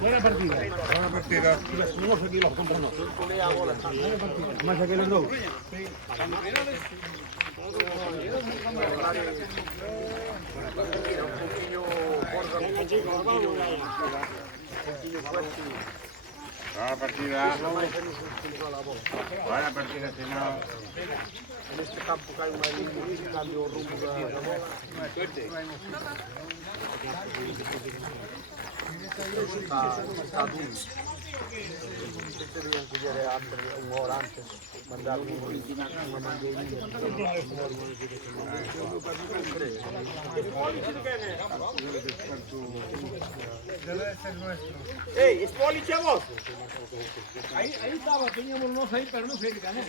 Buena partida. Buena partida. Subimos aquí los contra nosotros. Buena partida. Más aquí los dos. Buena partida. Buena partida, señor. En este campo que hay un cambio rumbo de la bola. Está dulce. Tenían que llegar antes, una hora antes, mandar una manguería. ¡Ey, es police a vos! Ahí estaba, teníamos unos ahí, pero no sé qué ganó.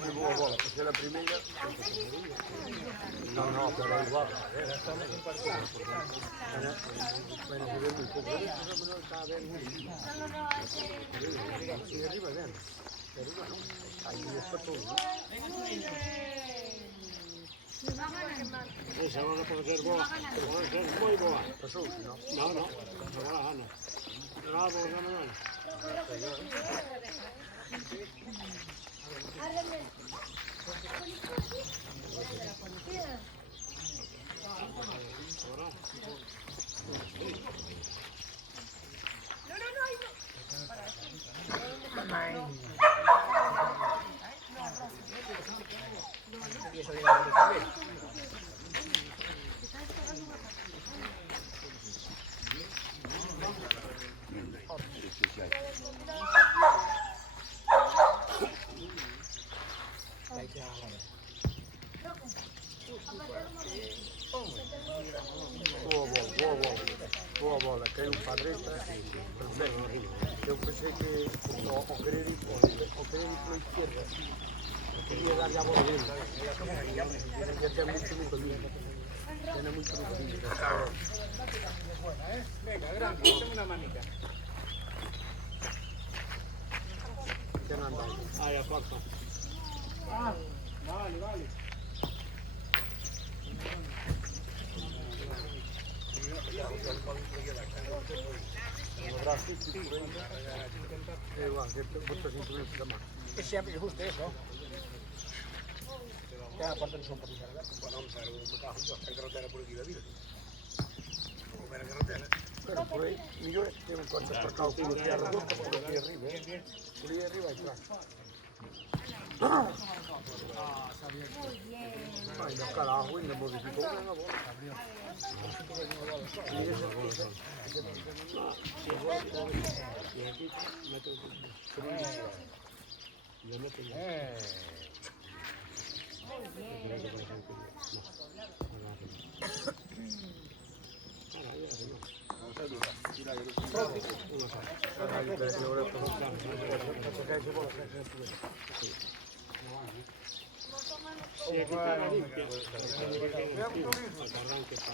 Muy boa bola, pues é a primeira. Não, pero é igual. Bueno, se ve muy poco. Está bien. Sí, arriba bien. Arriba no. Ahí está todo. Esa bola puede ser boa. Puede ser muy boa. Pasou, não? No, no. No la gana. Bravo, gana. Boa bola, caiu para a direita, eu pensei que ao querer ir pela esquerda, eu queria dar-lhe a bola dele, e até muito no caminho, era muito no caminho. Venga, grande, tengo una manita. Já não andava. Ahí, a corta. Vale. Es siempre justo eso. Ya, aparte no son por cargar. Bueno, vamos a ver, un botajo, yo está carretera por aquí, la vida. Como ver la carretera. Pero por ahí, yo tengo cuantos por acá, por aquí arriba, por aquí arriba. Por ahí arriba y atrás. Ay, no, carajo, y le modificó una bola.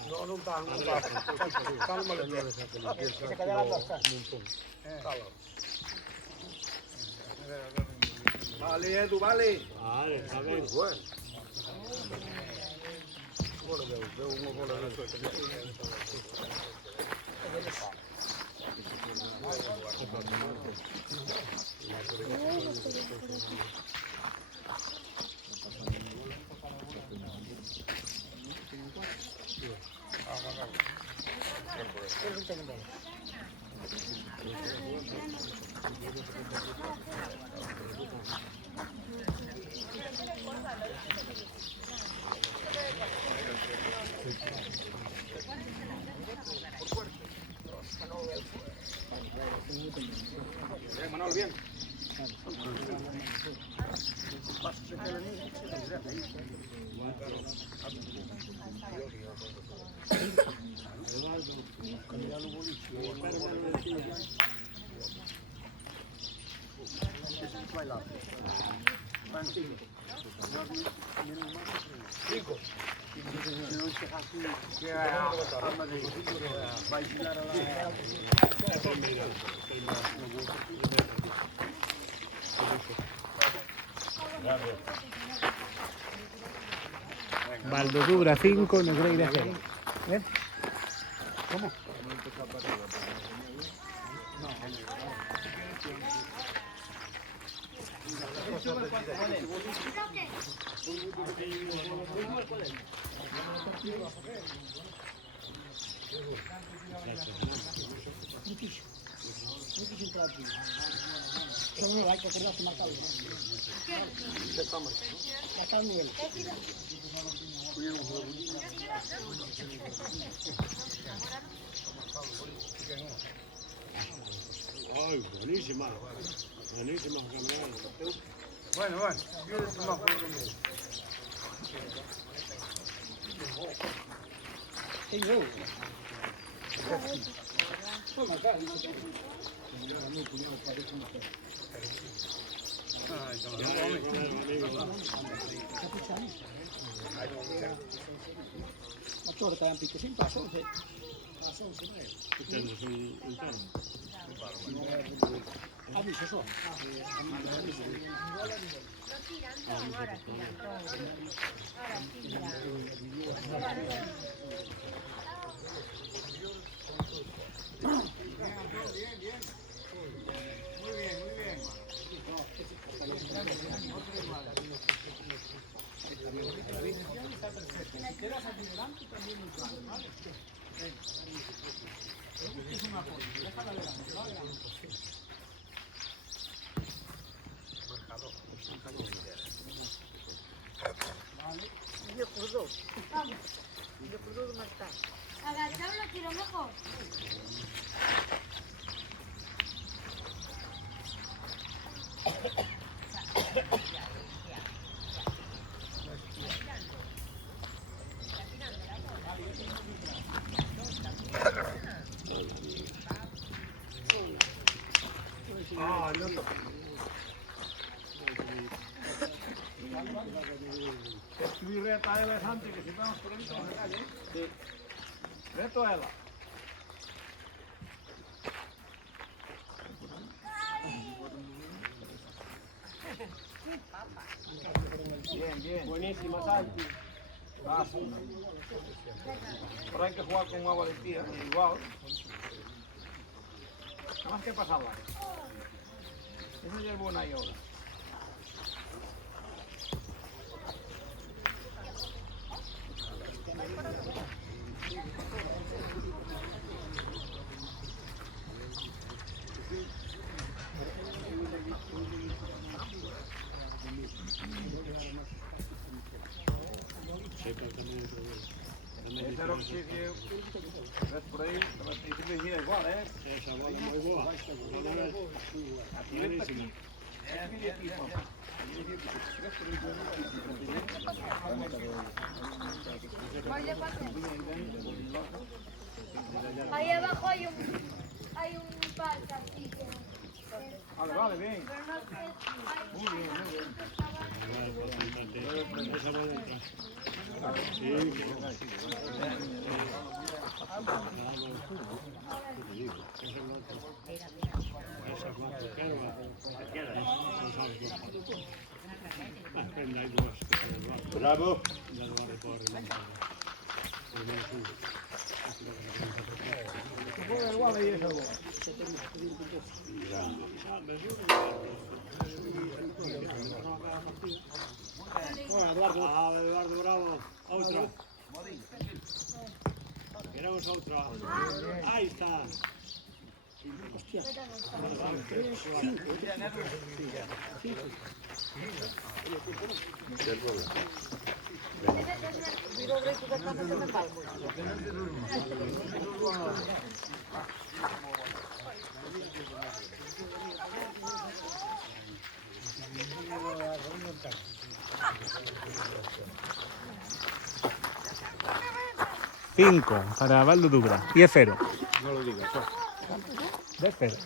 No, non está, non está. Calma, se callar las dos. Vale, Edu, vale. Vale, está bien. Bueno. Bueno, veo una bola de suerte. Manolo, bien. Vai lá. Vai no fim. 5. Se non c'è cazzo che a Madrid vai a girare la... Valdodura 5, Negreira 0. ¿Ves? ¿Cómo? Ay, buenísima. Buenísima. Bueno, bueno, yo le tomo por lo menos. Ma torta un picco sin passo, sì. Ha visto solo? Agachado lo quiero mejor. Ah, no to... Escribí reta a ela antes que si vamos por dentro de la calle. Sí. Reto a ela. Bien, bien. Buenísima, Santi. Ah, sí. Pero hay que jugar con una valentía, igual. Nada más que pasaba. Eso ya es buena y hora. Ese era o que tive, por aí, também gira igual, é? Essa bola é muito boa. Aqui vem aqui. É aqui, ó. Ahí abajo hay un parque así que... Vale, vale, bien. Pero no sé, hay... Muy bien, muy bien. Esa bola entra. Esa con cualquiera. Depende, hay dos que se desbajan. Bravo. Ya lo va a recorrer. Primero sube. Juega igual ahí esa bola. Bueno, Eduardo. Ah, Eduardo, bravo. Otra. Queremos otra. Ahí está. Cinco para Valdodura. 10-0. No lo digas. 10-0.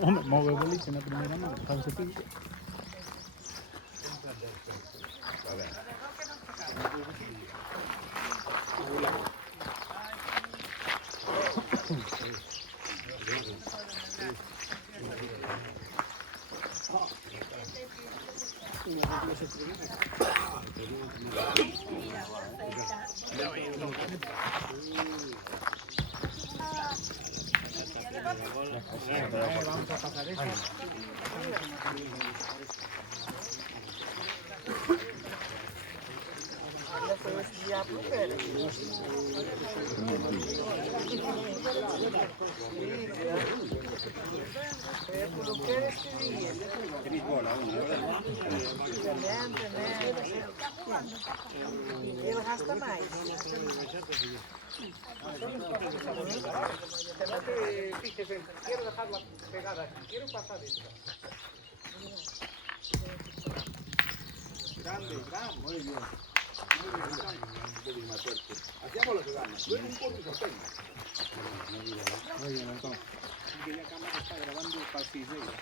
Hombre, mueve boliche na primeira mano. Fanse pinche. Vamos a pasar eso. Ele arrasta mais. Quiero dejarla pegada aquí, quiero pasar esta. Grande, grande. Muy bien. Hacíamos lo que gana. Yo en un corto y sorprendo. Muy bien, entonces. Aquella cámara está grabando el pasillero.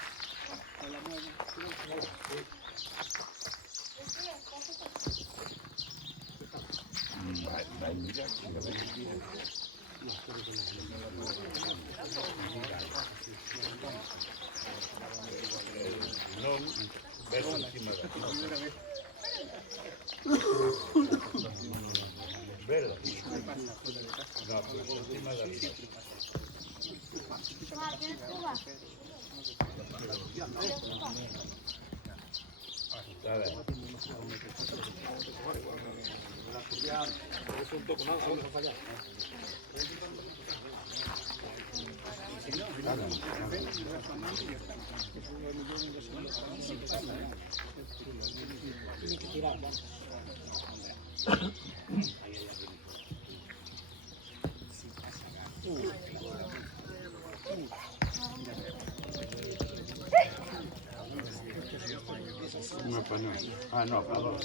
Ma, ¿tienes uva? No, pues no. Ah, no, perdón.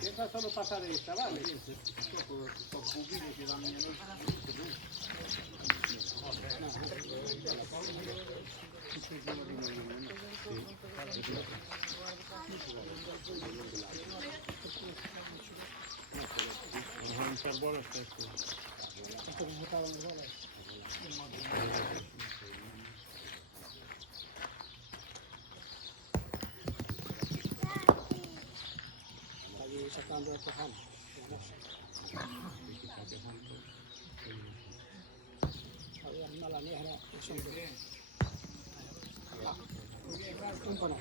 Deja solo pasar esta, ¿vale? Sacando esta jala. Había la negra, eso es un cono.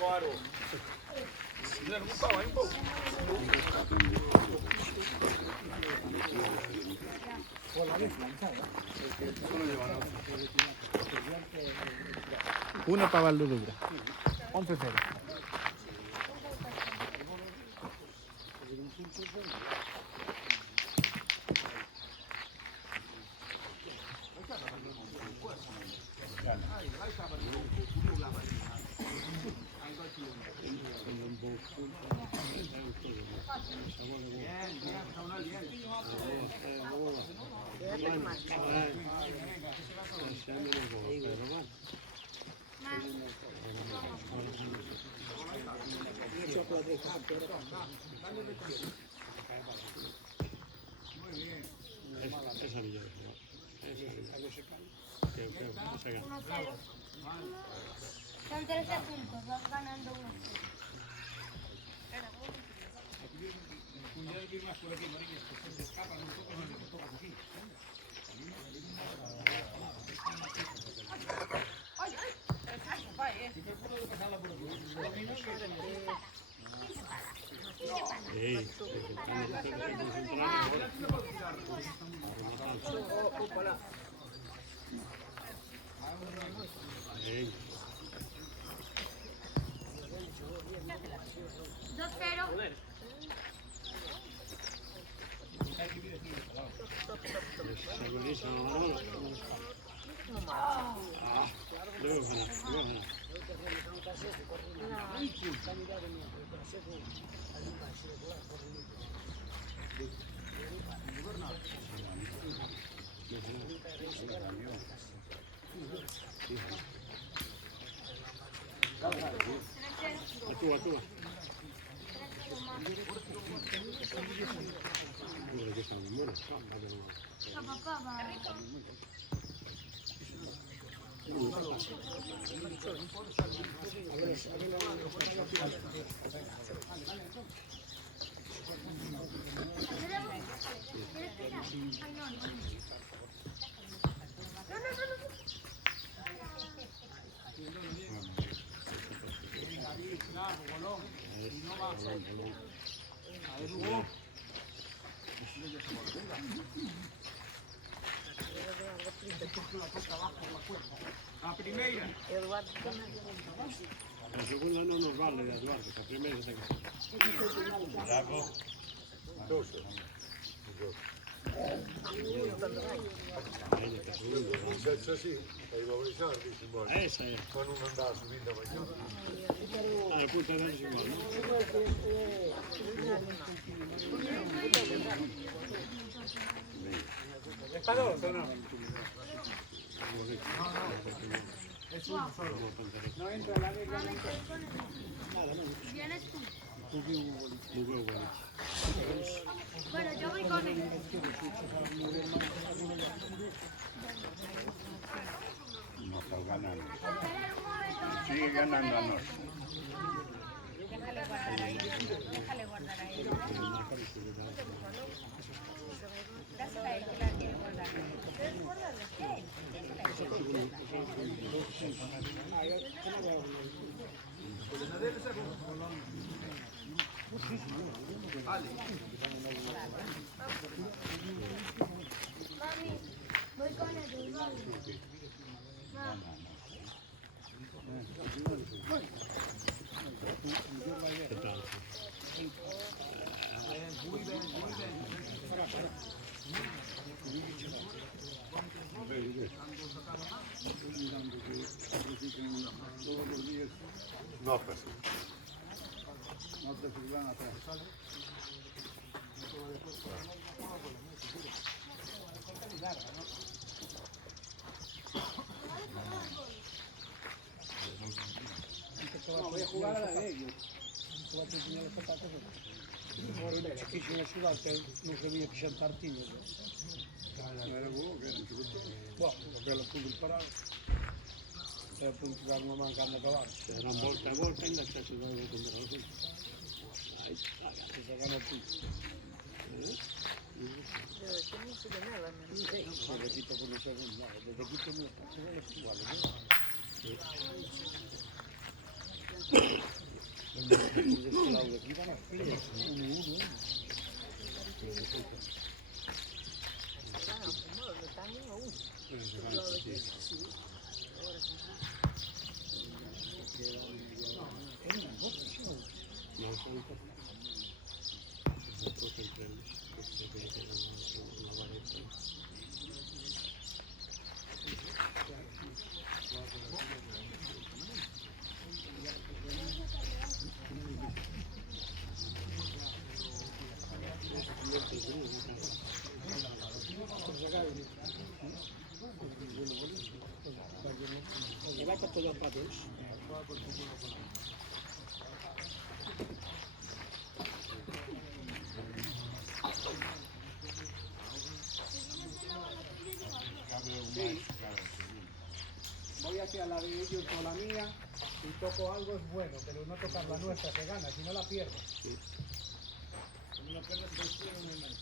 Agora. Não gostava, hein, pô? Uno para Valdudura. 11-0. Son 13 puntos, vas ganando uno. Dos cero. Papá, va. A primeira. Eduardo, La segunda no nos vale, Eduardo, la primera es Senza sì, ai poveri sardi si muore. esa es. Ma non andava subito a mangiare. Ah, el punto de vista igual, ¿no? ¿Es para dos o no? No entra la regla. Vienes tú. Muy bueno. Bueno, yo voy con él. No está ganando. Sigue ganando a nosotros. déjale guardar ahí. Mami, voy con él. No, pues. No te sirvan atrás. No, voy a jugar a la de ellos. Voy a enseñar los zapatos. Aquí si no suba, non sabía que xantar tiña. Era bueno que era chiquito. Bueno, porque los pude parar. E a punto de dar unha manca anda a acabar. Se dan volta a volta, ainda está se debe comer algo. Se sacan o punto. Se repito con un segundo. Desde aquí tengo los partidos iguales, ¿no? De aquí van a pillas, 1-1. No son nosotros entre ellos, que se quedan una vareta. E vai para todos os patos. Voy hacia la de ellos o la mía y toco algo es bueno, pero no tocar la nuestra se gana, si no la pierdo. Si no la pierdes, pues sí, no hay más.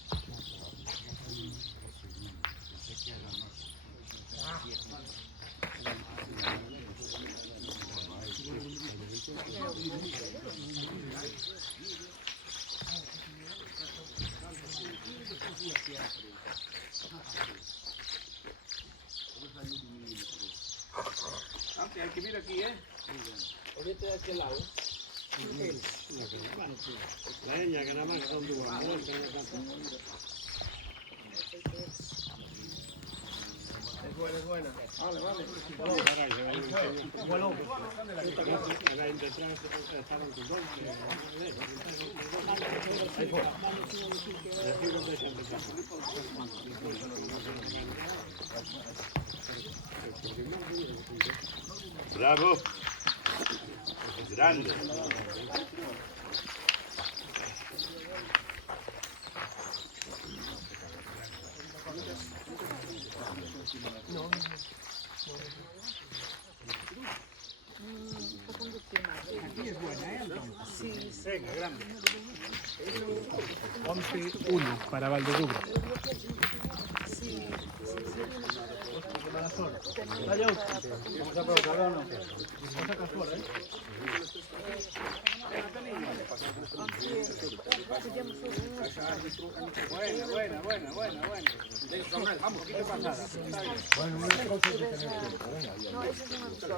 Aunque hay que mirar aquí, ¿eh? Ahorita de aquel lado. La leña que nada más son de una muerte en la casa. Es buena, es buena. Vale, vale. Bueno, Era detrás, estaban con dos. Bravo. Grande. Venga, grande. 11-1 para Valderrubra. Buena. Vamos, quita pasada. No, eso es una sola.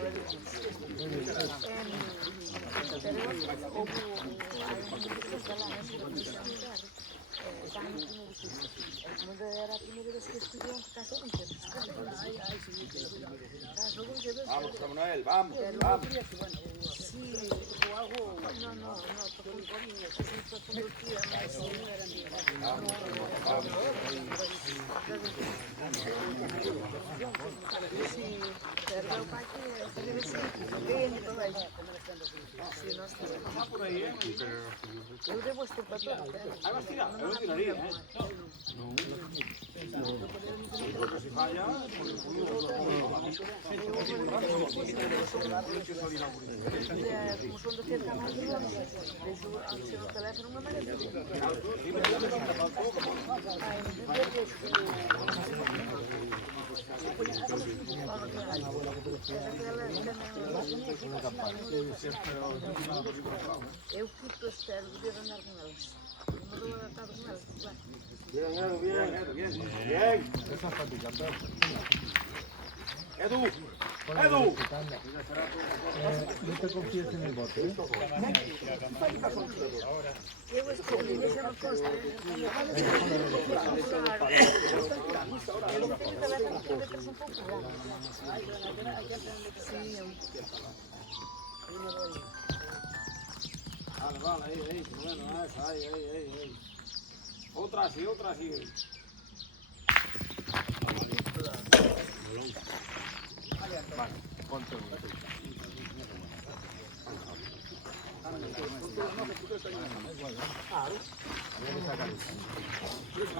Era a primeira vez que estudiou en casa con Vamos, Samuel, vamos. sí, o algo, no, porque sí, pero meu pai que fazer assim, bem e todo isso. Sí, no está. Vamos por ahí, ¿eh? Eu devo estar para todo. Ahí vas a tirar, ahí vas a tirar, ¿eh? Porque si falla, Como son de cerca máis de nós, deixo o teléfono unha maneira. Eu quito este, de andar con elas. Non me dou adaptado con elas, claro. Bien. Edu. No te confíes en el bote. Eu escolhi, deixa no consta. Vale, ahí, bueno, ahí. Otra así.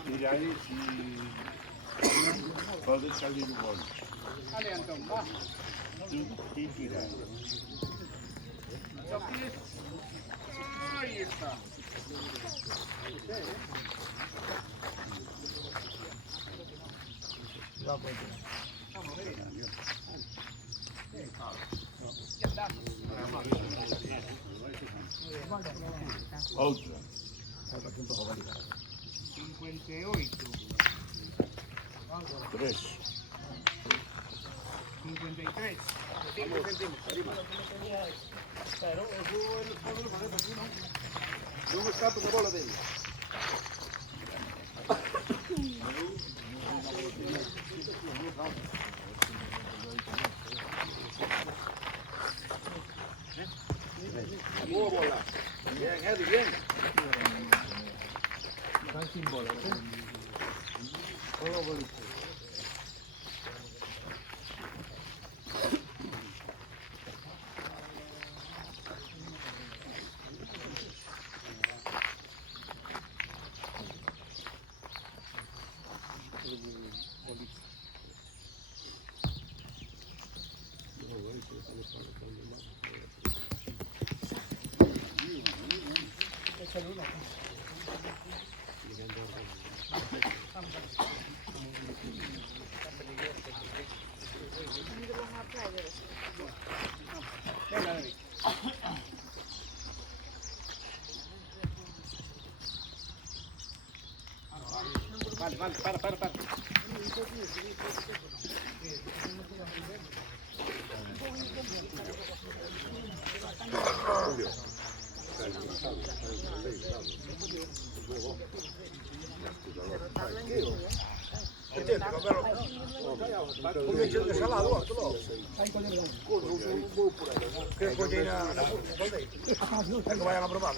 Tira ahí si puede salir un gol. Dale, Antón, va. Y tira. Ahí está. Otra. 58. 3. 53. 5 centímetros arriba. Pero o jugo el fondo lo parece aquí, ¿no? Yo me escapo de bola de él. Boa bola. Bien, Edu, bien. Están sin bola, ¿sí? Venga, David. Vale, para. Comienzo de salado, a todo. Que cocina na punta, é que vayan a probar.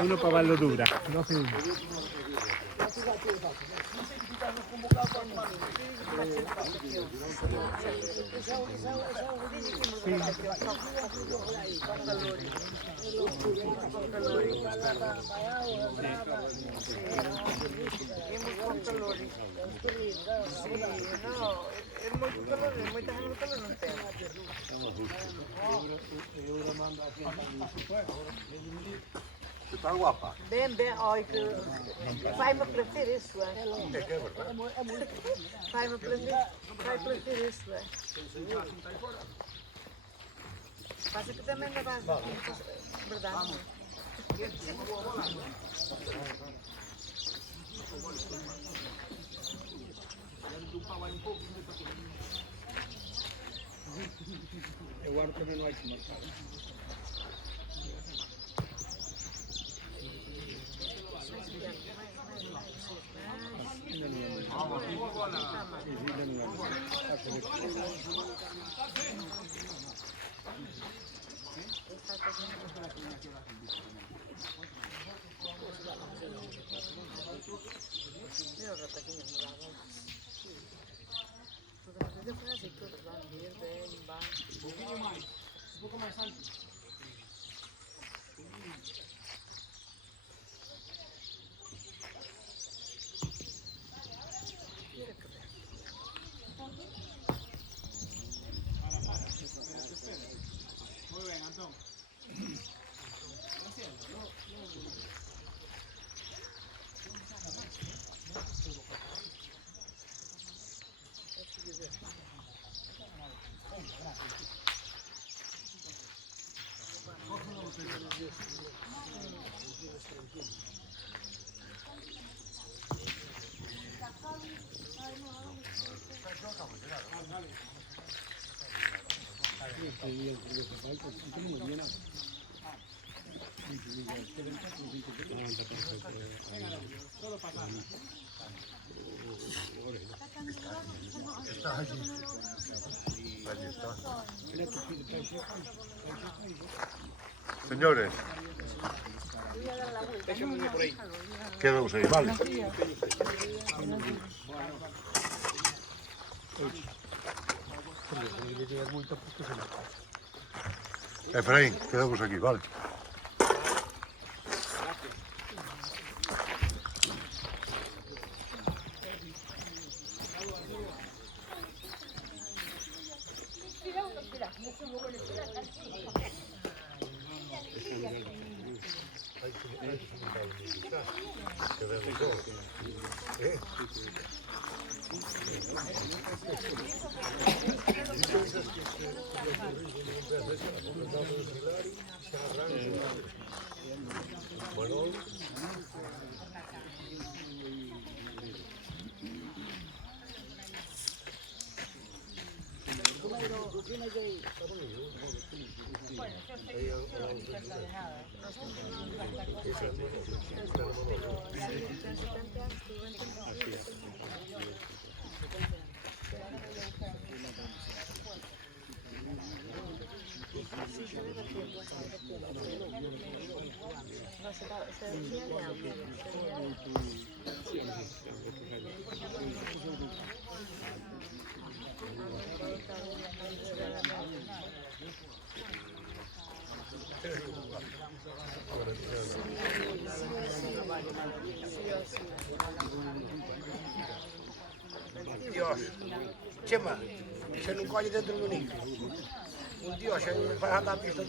Uno para ballo dura. Você tá guapa? Bem, olha que vai-me aprender isso, é? Vai-me aprender, vai aprender isso, é? Passa que também na base, verdade? Eu guardo também no ice marcado. Señores, quedamos ahí, vale. Efraín, quedamos aquí, vale. Dios, Chema, se non coglie dentro l'unico. Un Dio, se fai la pista